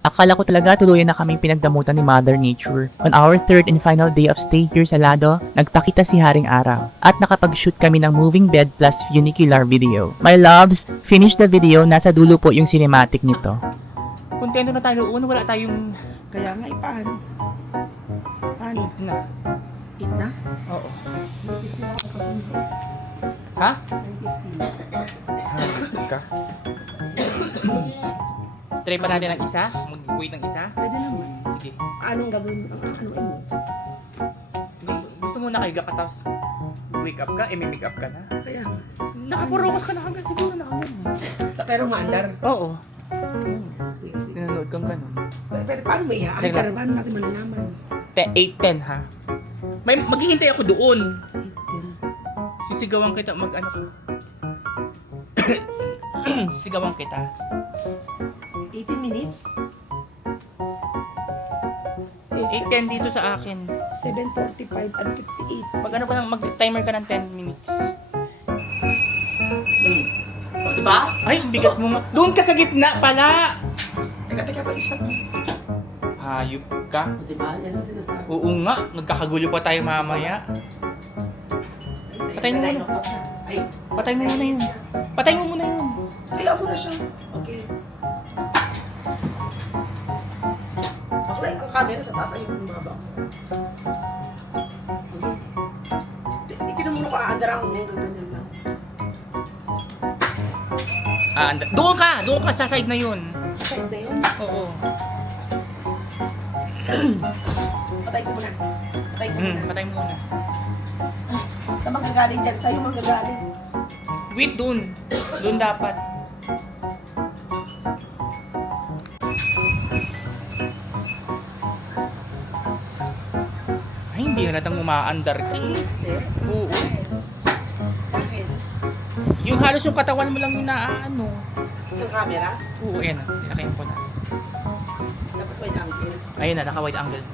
Akala ko talaga tuluyan na kaming pinagdamutan ni Mother Nature. On our third and final day of stay here sa Lado, nagpakita si Haring Araw at nakapag-shoot kami ng moving bed plus funicular video. My loves, finish the video, nasa dulo po yung cinematic nito. Kontento na tayo noon, wala tayong... Kaya nga, paano? Paano? Eat na. Eat na? Oo. Ha? Ka? Try pa natin ng isa? Mag-wait ng isa? Pwede naman. Sige. Anong gagawin mo? Ano mo? Gusto mo nakahiga ka tapos wake up ka? Make up ka na? Kaya nga. Nakapurokas ka na hanggang siguro nakagano. Pero maandar. Oo. Sige, sige. Nanonood kang ganun. Pero paano mo Teka i-aandar? lang. Paano natin malalaman? 8-10 ha? Maghihintay ako doon. 8, 10. Sisigawan kita mag-ano ko. Sisigawan kita. 18 minutes? 8-10 dito sa akin. 7:45 and 58. Mag-ano ka ng, mag-timer ka ng 10 minutes. O, diba? Ay, bigat mo nga. Doon ka sa gitna pala! Teka pa, isa mo. Hayop ka. O, diba? Yan ang sinasabi. Oo nga, magkakagulo pa tayo mamaya. Patay mo muna. Ay, Patay mo muna yun. Patay mo muna yun. kaya mo na siya. Okay. Baklay ang camera sa taas. Ayun, mga bak. Okay. Itinan mo na ko aandar ang ganyan lang. Doon ka sa side na yun. Sa side na yun. Oo. Patay ko muna. Patay ko muna. Patay mo muna. Sa manggagaling dyan, sa'yo manggagaling. Wait, doon. Doon dapat. Ay, hindi na natang umaandar ka eh. Hindi. Oo. Bakit? Yung halos yung katawan mo lang yung naaano. Yung camera? Oo, ayan na. Nakayin ko na. Dapat wide angle. Ayun na, naka-wide angle na.